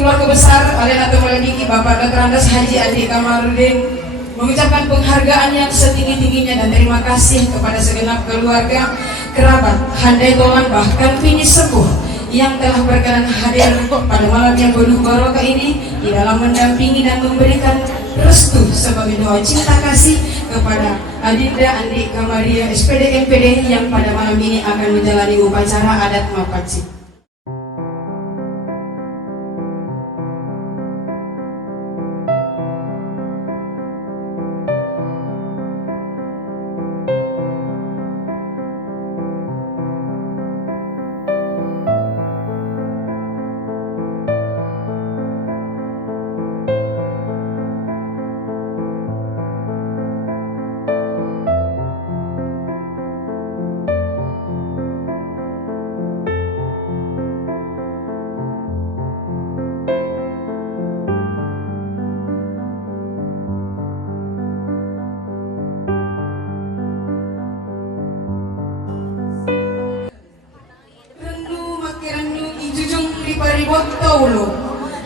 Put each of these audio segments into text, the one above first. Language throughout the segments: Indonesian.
keluarga besar Alena Temelediki Bapak Dr. Andes Haji Andi Kamarudin mengucapkan penghargaan yang setinggi-tingginya dan terima kasih kepada segenap keluarga, kerabat, handai tolan, bahkan finish sepuh yang telah berkenan hadir pada malam yang penuh barokah ini di dalam mendampingi dan memberikan restu sebagai doa cinta kasih kepada Adinda Andi Kamaria SPD MPD yang pada malam ini akan menjalani upacara adat Mapaci. Taulo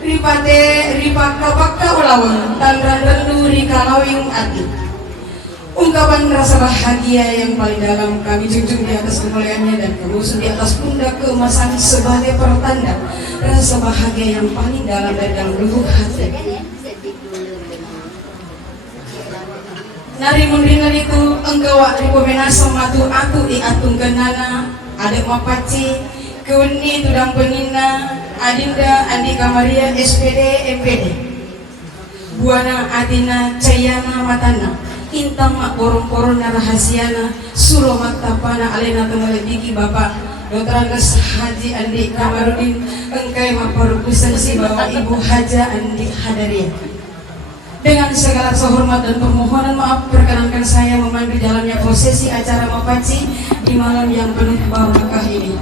ripate ripaka bakka ulawang tangran rendu rikalawing ati. Ungkapan rasa bahagia yang paling dalam kami junjung di atas kemuliaannya dan kemudian di atas pundak keemasan sebagai pertanda rasa bahagia yang paling dalam dari dalam lubuk hati. Nari mundringan itu engkau rekomendasi matu atu i atung kenana adek Mapaci keuni tudang penina Adinda Andi Kamaria SPD MPD Buana Adina Cayana Matana Intang mak porong-porona rahasiana Suro maktapana Alena Temelediki Bapak Dr. Andes Haji Andi Kamarudin engkai maparukusan si Bapak Ibu Haja Andi Hadaria. Dengan segala sehormat dan permohonan maaf, perkenankan saya memandu jalannya prosesi acara Mapaci di malam yang penuh barokah ini.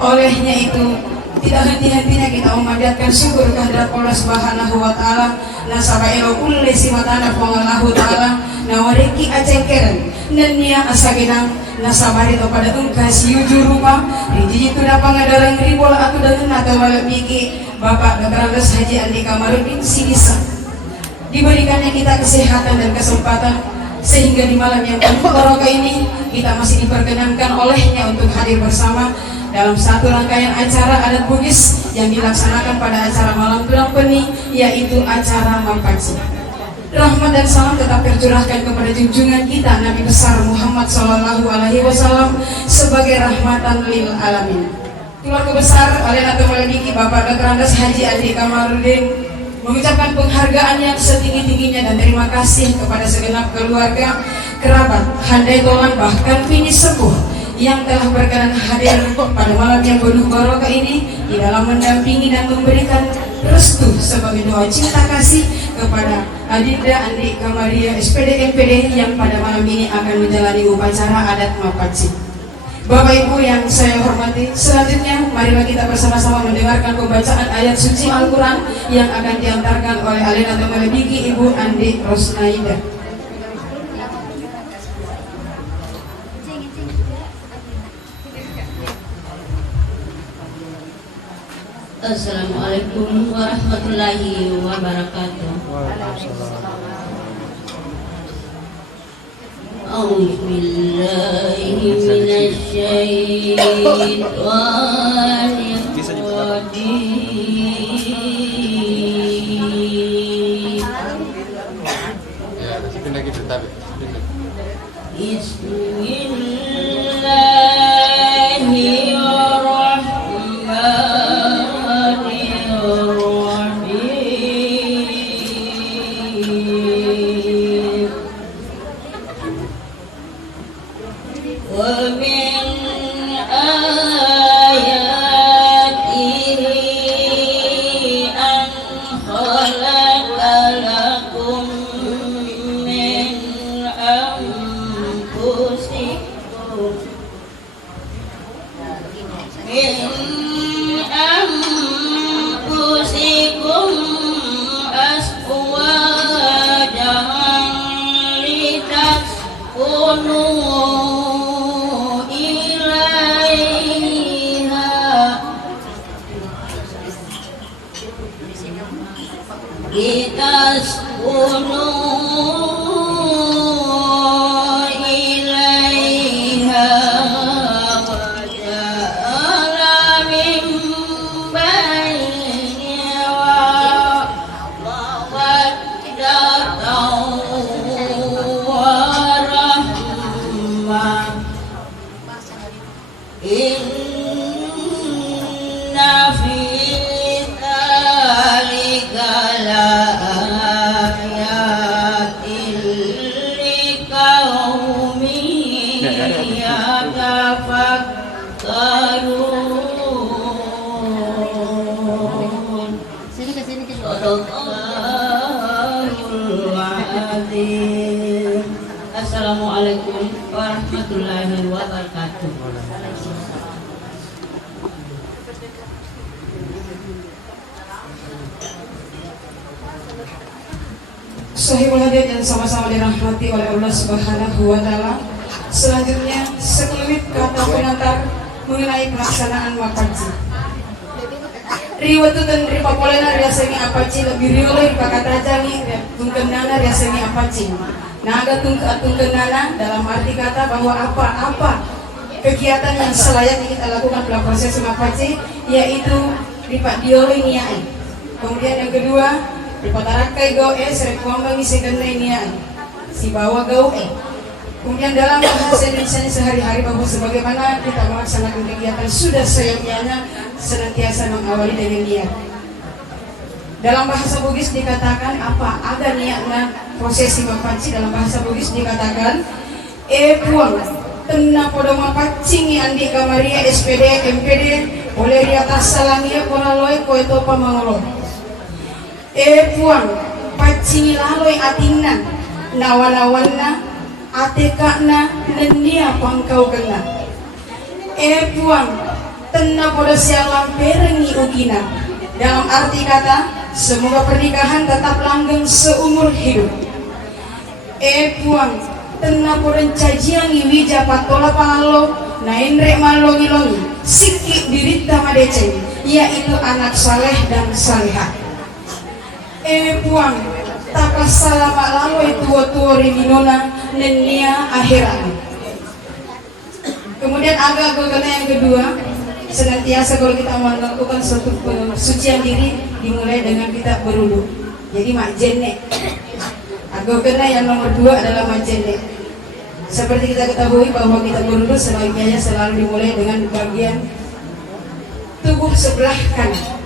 Olehnya itu tidak henti-hentinya kita memanjatkan syukur kehadirat Allah Subhanahu wa taala nasaba elo kulli simatana Allah taala nawariki acengkeren nenia asagenang nasabari kepada engkau siuju rupa rinji itu dapat ngadarang ribol aku dengan atau malebiki Bapak Dr. Andes Haji Andi Kamarudin Sidisa diberikannya kita kesehatan dan kesempatan sehingga di malam yang penuh barokah ini kita masih diperkenankan olehnya untuk hadir bersama dalam satu rangkaian acara adat Bugis yang dilaksanakan pada acara malam tulang peni yaitu acara Mapaci. Rahmat dan salam tetap tercurahkan kepada junjungan kita Nabi besar Muhammad SAW sebagai rahmatan lil alamin. Keluarga besar Alena Temelediki Bapak Dr. Andes Haji Andi Kamarudin mengucapkan penghargaan yang setinggi-tingginya dan terima kasih kepada segenap keluarga, kerabat, handai tolan, bahkan finish sepuh yang telah berkenan hadir pada malam yang penuh barokah ini di dalam mendampingi dan memberikan restu sebagai doa cinta kasih kepada Adinda Andi Kamaria SPD MPD yang pada malam ini akan menjalani upacara adat Mapaci. Bapak Ibu yang saya hormati, selanjutnya marilah kita bersama-sama mendengarkan pembacaan ayat suci Al-Quran yang akan diantarkan oleh Alena Temelediki Ibu Andi Rosnaida. Assalamualaikum warahmatullahi wabarakatuh. A'udzubillahi minasyaitonir rajim. litaskunu ilaiha wa ja'ala min bainiha mawaddatan wa rahmah. Inna fi dzalika laayatin liqaumin yatafakkarun. Shadaqallahul adzim. Assalamualaikum warahmatullahi wabarakatuh. Sahibul hadirat yang sama-sama dirahmati oleh Allah Subhanahu wa Ta'ala. Selanjutnya, sekelumit kata pengantar mengenai pelaksanaan mapaci. Riwatu dan ripapolena riasengi apaci lebih rioleh pakata jangi tungkenana riasengi apaci. Naga tungkenana dalam arti kata bahwa apa-apa kegiatan yang selayaknya kita lakukan dalam proses mapaci, yaitu ripak dioleh niai. Kemudian yang kedua, dipatarakai gawe serek wambangi segenai niai si bawa gawe. Kemudian dalam bahasa Indonesia sehari-hari bahwa sebagaimana kita melaksanakan kegiatan sudah seyogyanya senantiasa mengawali dengan niat. Dalam bahasa Bugis dikatakan apa? Ada niatnya prosesi mapaci. Dalam bahasa Bugis dikatakan puang tena podo mapacingi andi kamaria SPD MPD oleh di atas salamia poraloi koetopa mangoloi. Puang pacingi laloi atinna nawan-nawanna atekakna nendia pangkau kena. Puang tena podo sialam perengi ukina. Dalam arti kata semoga pernikahan tetap langgeng seumur hidup. Puang tena podo cajiangi wija patola pangalo nainrek malongi-longi sikik dirita madeceng, yaitu anak saleh dan salihah. Puang takas salama laloi tua-tua riminona nenia akhirat. Kemudian agak yang kedua, senantiasa kalau kita melakukan suatu pensucian diri dimulai dengan kita berwudu. Jadi majene. Agak yang nomor 2 adalah majene. Seperti kita ketahui bahwa kita berwudu sebaiknya selalu dimulai dengan bagian tubuh sebelah kanan.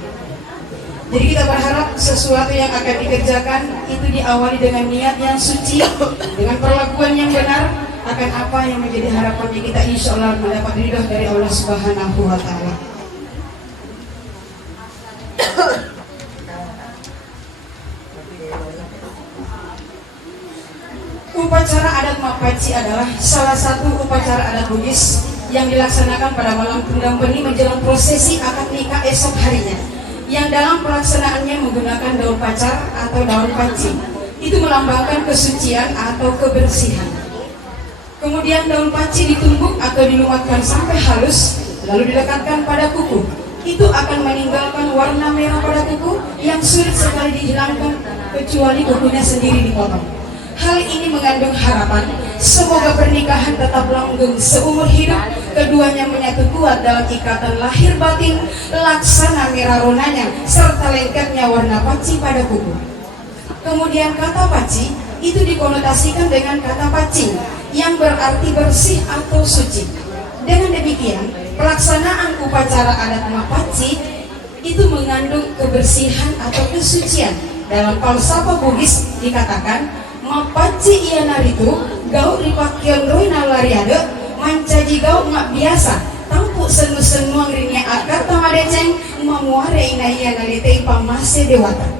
Jadi kita berharap sesuatu yang akan dikerjakan itu diawali dengan niat yang suci, dengan perlakuan yang benar, akan apa yang menjadi harapannya kita insya Allah mendapat ridho dari Allah Subhanahu wa Ta'ala. Upacara adat mapaci adalah salah satu upacara adat Bugis yang dilaksanakan pada malam tunggang beni menjelang prosesi akad nikah esok harinya, yang dalam pelaksanaannya menggunakan daun pacar atau daun panci. Itu melambangkan kesucian atau kebersihan. Kemudian daun panci ditumbuk atau dilumatkan sampai halus, lalu dilekatkan pada kuku. Itu akan meninggalkan warna merah pada kuku yang sulit sekali dihilangkan kecuali kukunya sendiri dipotong. Hal ini mengandung harapan semoga pernikahan tetap langgeng seumur hidup, keduanya menyatu kuat dalam ikatan lahir batin, laksana merah ronanya serta lengketnya warna paci pada kuku. Kemudian kata paci itu dikonotasikan dengan kata pacing yang berarti bersih atau suci. Dengan demikian, pelaksanaan upacara adat mapaci itu mengandung kebersihan atau kesucian. Dalam falsafah Bugis dikatakan mapaci iya naritu gau ripakion roi nalariade mancaji gau ngak biasa tampuk senu-senu ngrinya akar tamadeceng mamuare ina iya nalitei pamase dewata.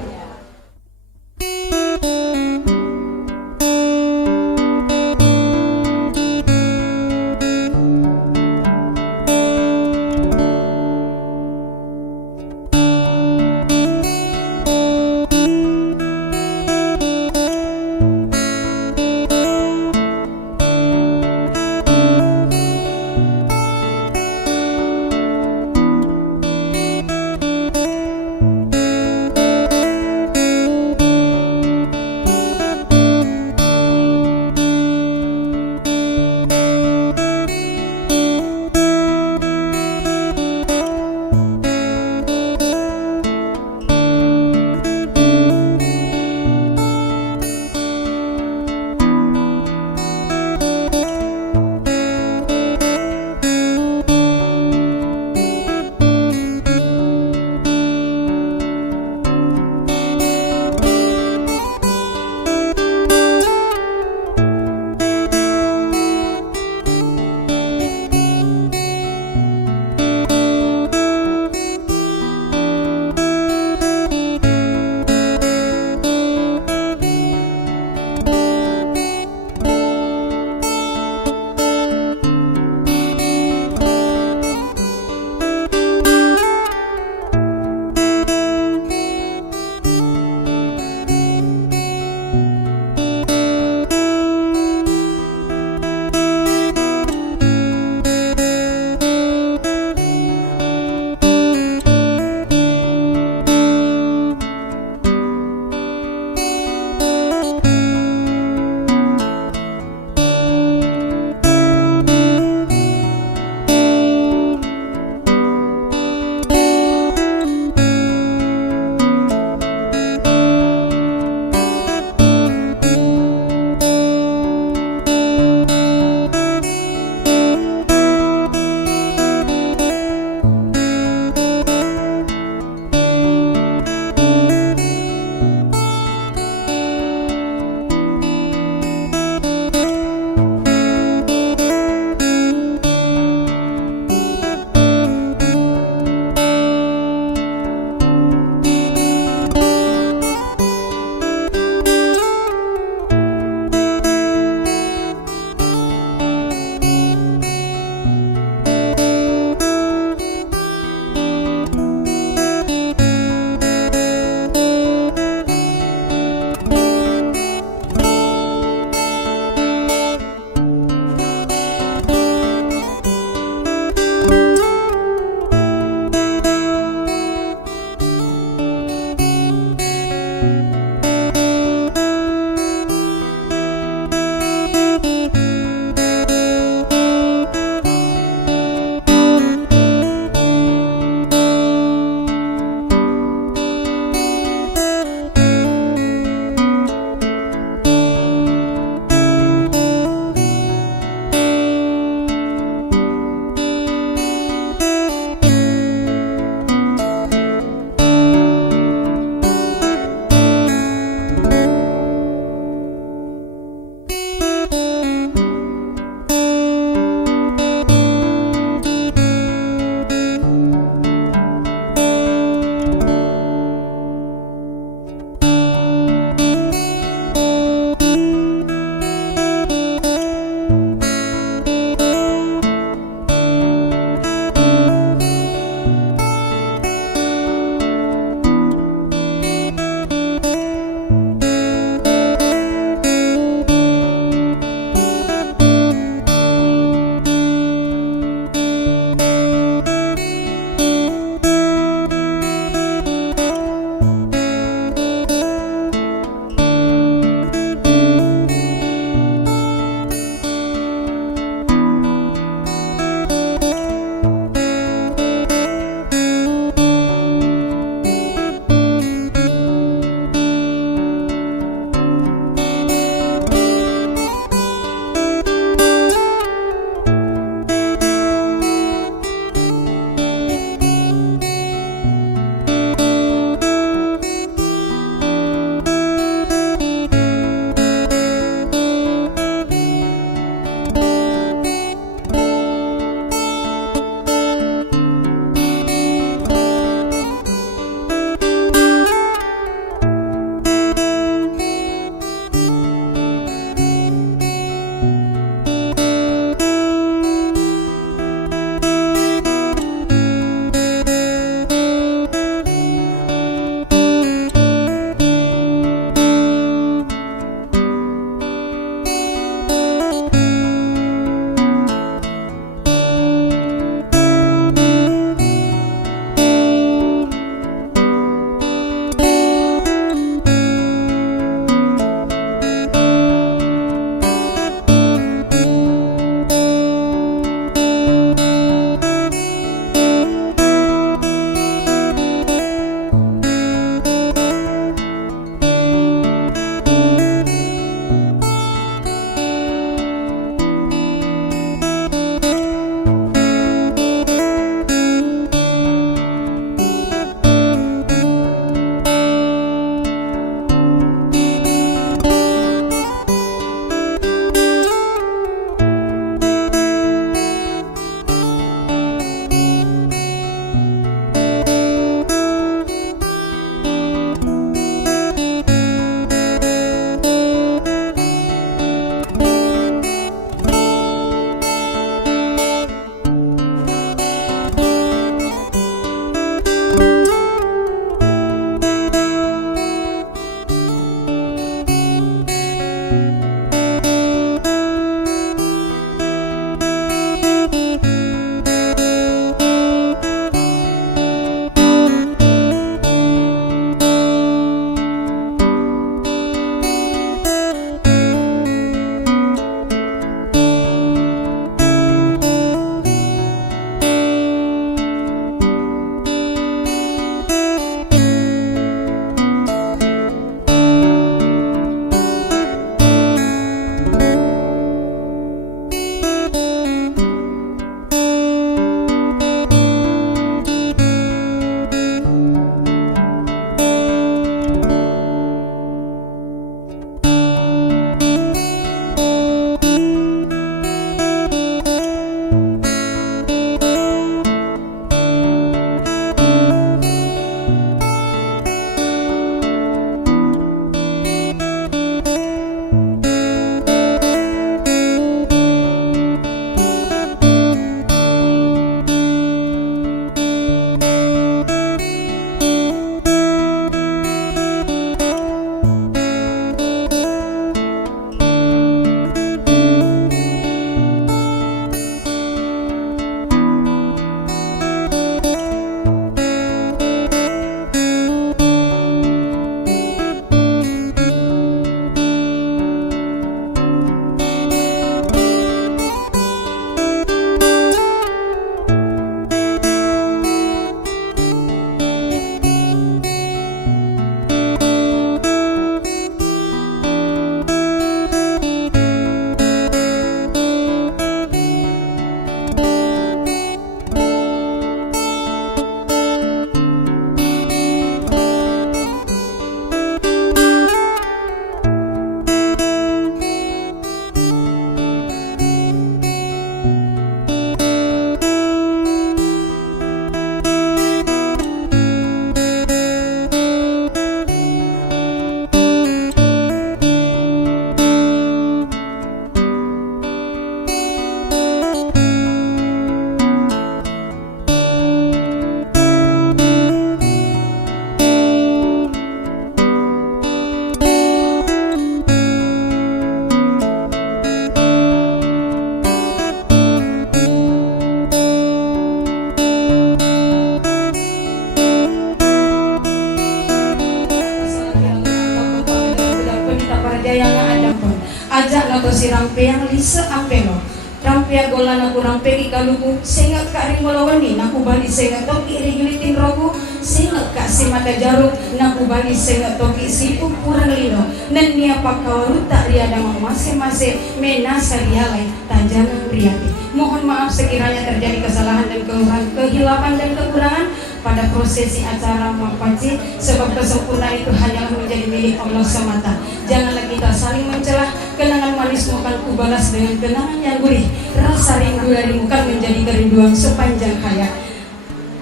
si rampe yang lisa ampelo rampe gola naku rampe ki kaluku sehingga kak rimolawani naku bali sehingga toki rigilitin rogo sehingga kak si mata jaruk naku bali sehingga toki si ukuran lino nan niya pakawaruta riada masing-masing menasa rialai tajangan riati. Mohon maaf sekiranya terjadi kesalahan dan kehilapan dan kekurangan pada prosesi acara mapaci, sebab kesempurnaan itu hanyalah menjadi milik Allah semata. Janganlah kita saling mencelah, kenangan manis akan kubalas dengan kenangan yang gurih. Rasa rindu darimu kan menjadi kerinduan sepanjang hayat.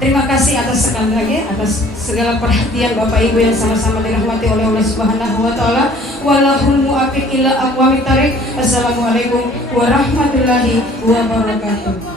Terima kasih atas sekali lagi atas segala perhatian Bapak Ibu yang sama-sama dirahmati oleh Allah Subhanahu wa taala. Wallahul muwaffiq ila aqwamit thariq. Assalamualaikum warahmatullahi wabarakatuh.